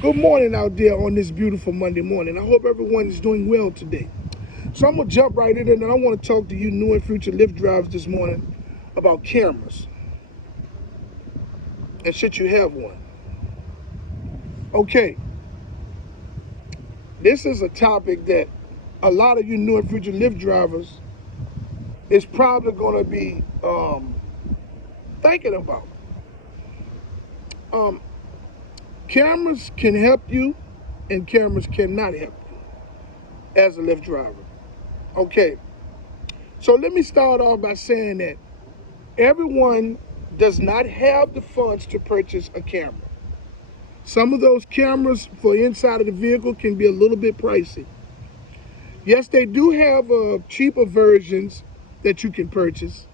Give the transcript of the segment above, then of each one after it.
Good morning out there on this beautiful Monday morning. I hope everyone is doing well today. So I'm going to jump right in and I want to talk to you new and future Lyft drivers this morning about cameras. And should you have one? Okay, this is a topic that a lot of you new and future Lyft drivers is probably going to be thinking about. Cameras can help you and cameras cannot help you as a Lyft driver. Okay, so let me start off by saying that everyone does not have the funds to purchase a camera. Some of those cameras for inside of the vehicle can be a little bit pricey. Yes, they do have cheaper versions that you can purchase.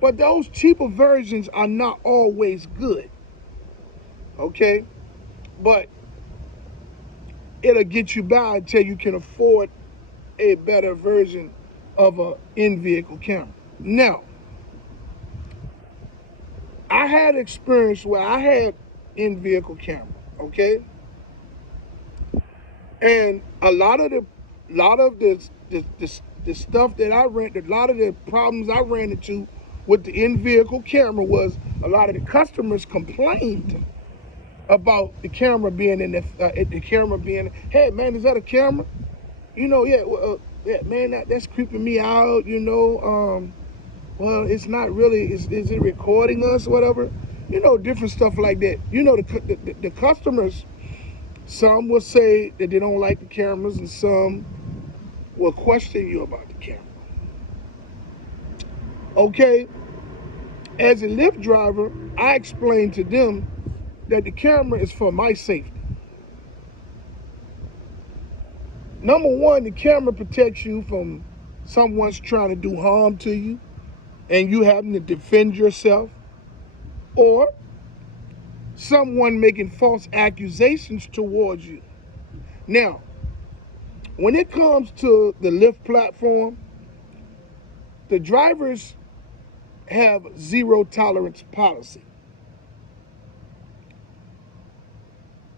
But those cheaper versions are not always good. Okay? But it'll get you by until you can afford a better version of an in-vehicle camera. Now, I had experience where I had in-vehicle camera, okay? And a lot of the stuff that I ran, a lot of the problems I ran into with the in-vehicle camera was a lot of the customers complained about the camera being in the camera being, hey man, is that a camera? Yeah, man, that's creeping me out, well, it's not really, is it recording us, whatever? Different stuff like that. The customers, some will say that they don't like the cameras and some will question you about the camera. Okay, as a Lyft driver, I explained to them that the camera is for my safety. Number one, the camera protects you from someone's trying to do harm to you and you having to defend yourself, or someone making false accusations towards you. Now, when it comes to the Lyft platform, the drivers have zero tolerance policy.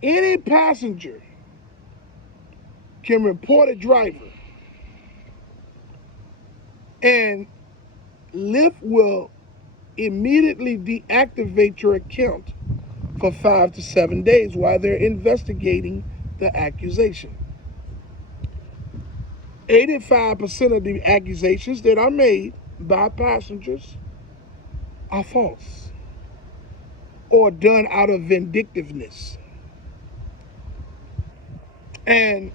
Any passenger can report a driver and Lyft will immediately deactivate your account for 5 to 7 days while they're investigating the accusation. 85% of the accusations that are made by passengers are false or done out of vindictiveness. And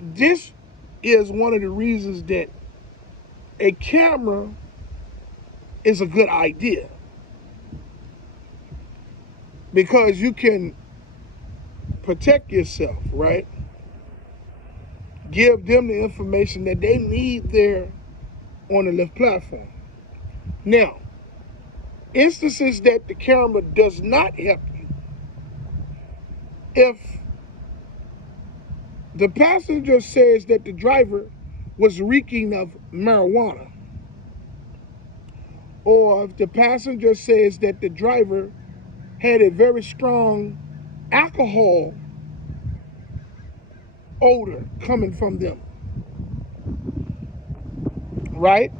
this is one of the reasons that a camera is a good idea, because you can protect yourself, right? Give them the information that they need there on the Lyft platform. Now, instances that the camera does not help you, if the passenger says that the driver was reeking of marijuana, or if the passenger says that the driver had a very strong alcohol odor coming from them, right?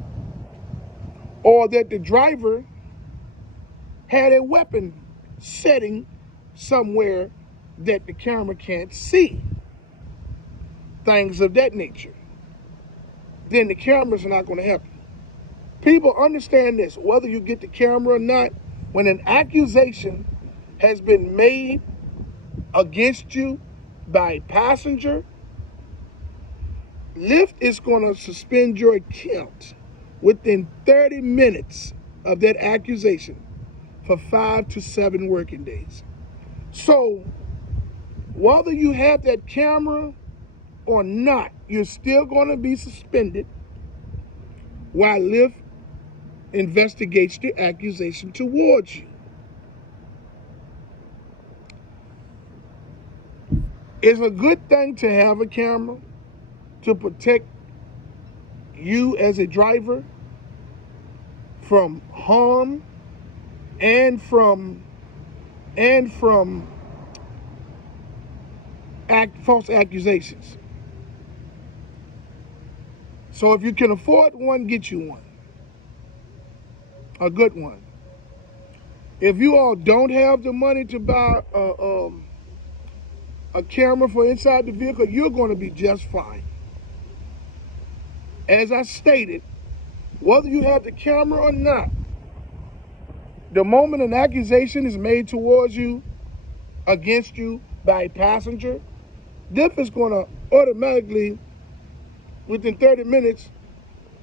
Or that the driver had a weapon setting somewhere that the camera can't see, things of that nature, then the camera's not going to help you. People understand this, whether you get the camera or not, when an accusation has been made against you by a passenger, Lyft is going to suspend your account within 30 minutes of that accusation for 5 to 7 working days. So, whether you have that camera or not, you're still going to be suspended while Lyft investigates the accusation towards you. It's a good thing to have a camera to protect you as a driver from harm and from false accusations. So if you can afford one, get you one, a good one. If you all don't have the money to buy a camera for inside the vehicle, you're going to be just fine. As I stated, whether you have the camera or not, the moment an accusation is made towards you, against you by a passenger, Lyft is going to automatically, within 30 minutes,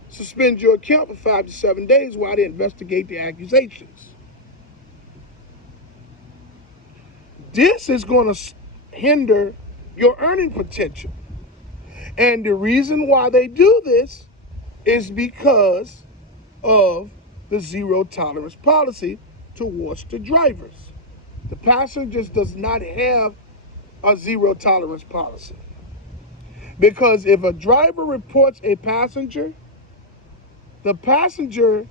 suspend your account for 5 to 7 days while they investigate the accusations. This is going to hinder your earning potential. And the reason why they do this is because of the zero tolerance policy towards the drivers. The passengers does not have a zero tolerance policy. Because if a driver reports a passenger, the passenger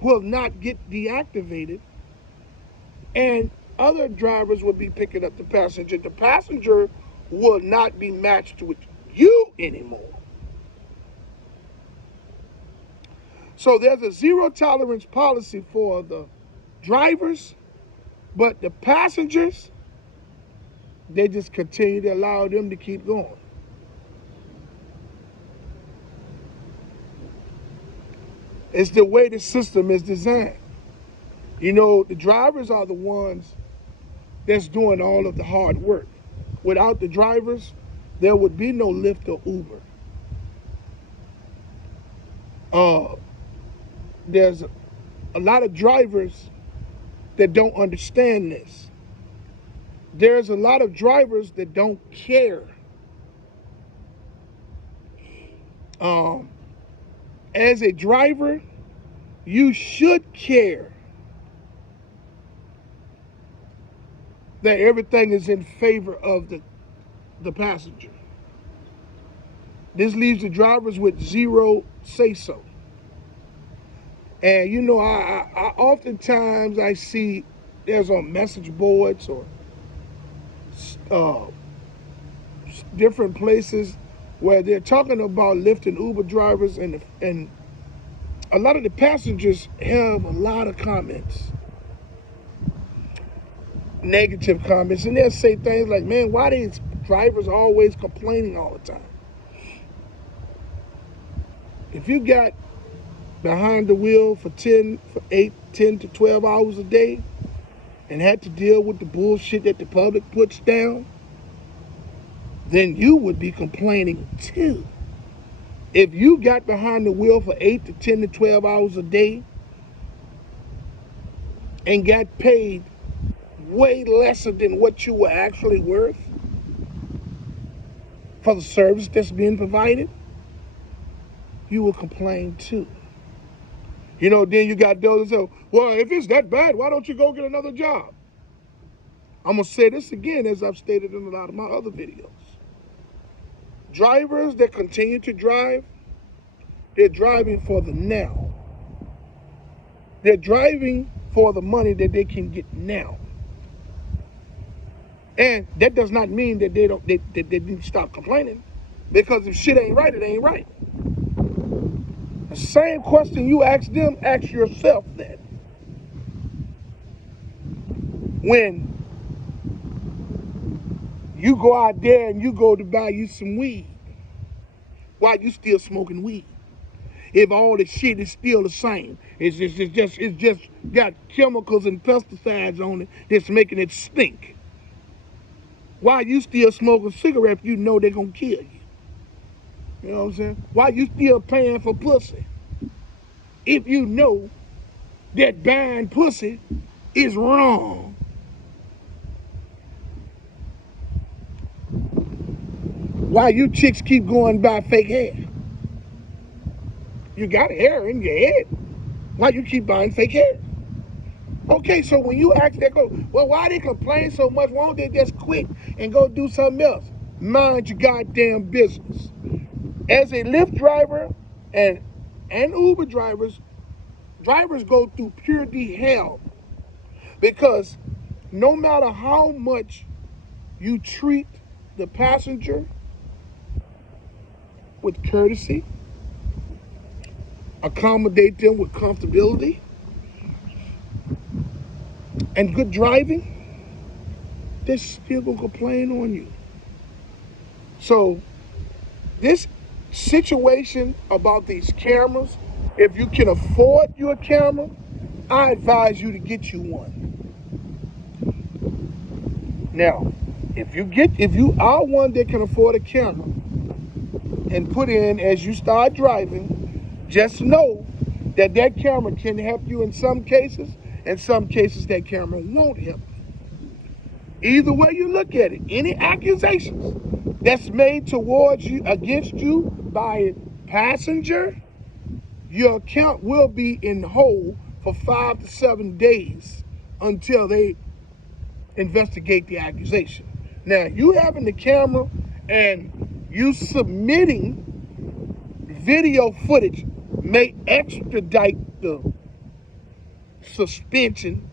will not get deactivated, and other drivers will be picking up the passenger. The passenger will not be matched with you anymore. So there's a zero tolerance policy for the drivers, but the passengers, they just continue to allow them to keep going. It's the way the system is designed. You know, the drivers are the ones that's doing all of the hard work. Without the drivers, there would be no Lyft or Uber. There's a lot of drivers that don't understand this. There's a lot of drivers that don't care. As a driver, you should care that everything is in favor of the passenger. This leaves the drivers with zero say-so. And you know, I oftentimes I see there's on message boards or different places where they're talking about Lyft and Uber drivers, and a lot of the passengers have a lot of comments, negative comments, and they'll say things like, man, why these drivers always complaining all the time? If you got behind the wheel for 10 to 12 hours a day and had to deal with the bullshit that the public puts down, then you would be complaining too. If you got behind the wheel for 8 to 10 to 12 hours a day and got paid way lesser than what you were actually worth for the service that's being provided, you will complain too. You know, then you got those that say, well, if it's that bad, why don't you go get another job? I'm going to say this again, as I've stated in a lot of my other videos. Drivers that continue to drive, they're driving for the now. They're driving for the money that they can get now. And that does not mean that they need to stop complaining, because if shit ain't right, it ain't right. The same question you ask them, ask yourself then. When you go out there and you go to buy you some weed, why you still smoking weed? If all the shit is still the same, it's just got chemicals and pesticides on it that's making it stink. Why you still smoking cigarettes? You know they're gonna kill you. You know what I'm saying? Why you still paying for pussy if you know that buying pussy is wrong? Why you chicks keep going by fake hair? You got hair in your head. Why you keep buying fake hair? Okay, so when you ask that, go, well, why they complain so much? Why don't they just quit and go do something else? Mind your goddamn business. As a Lyft driver and Uber drivers go through purity hell Because no matter how much you treat the passenger with courtesy, accommodate them with comfortability and good driving, they're still gonna complain on you. So this situation about these cameras, if you can afford your camera, I advise you to get you one. Now, if you are one that can afford a camera and put in as you start driving, just know that that camera can help you in some cases. In some cases, that camera won't help you. Either way you look at it, any accusations that's made towards you, against you by a passenger, your account will be in hold for 5 to 7 days until they investigate the accusation. Now, you having the camera and you submitting video footage may expedite the suspension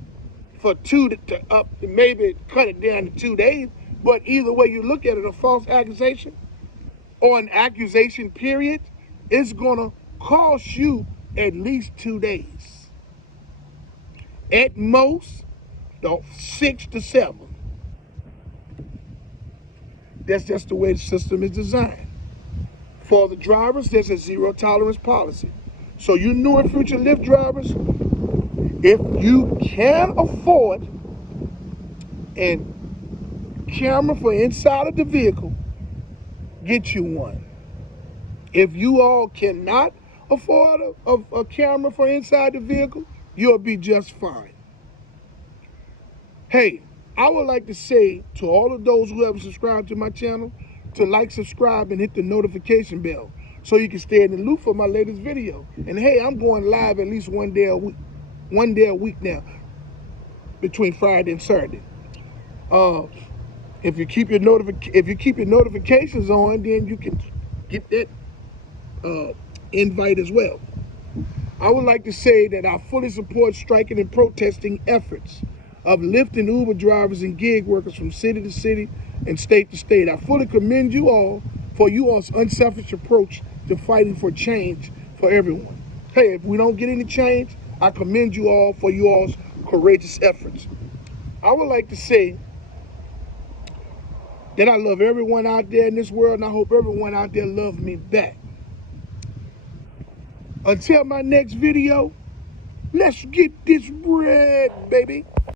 for 2 to up, maybe cut it down to 2 days. But either way you look at it, a false accusation or an accusation period is gonna cost you at least 2 days. At most, 6 to 7. That's just the way the system is designed. For the drivers, there's a zero tolerance policy. So you new and future Lyft drivers, if you can afford a camera for inside of the vehicle, get you one. If you all cannot afford a camera for inside the vehicle, you'll be just fine. Hey, I would like to say to all of those who have subscribed to my channel to like, subscribe, and hit the notification bell so you can stay in the loop for my latest video. And hey, I'm going live at least one day a week now, between Friday and Saturday. If you keep your notifications on, then you can get that invite as well. I would like to say that I fully support striking and protesting efforts of Lyft and Uber drivers and gig workers from city to city and state to state. I fully commend you all for you all's unselfish approach to fighting for change for everyone. Hey, if we don't get any change, I commend you all for you all's courageous efforts. I would like to say that I love everyone out there in this world, and I hope everyone out there loves me back. Until my next video, let's get this bread, baby.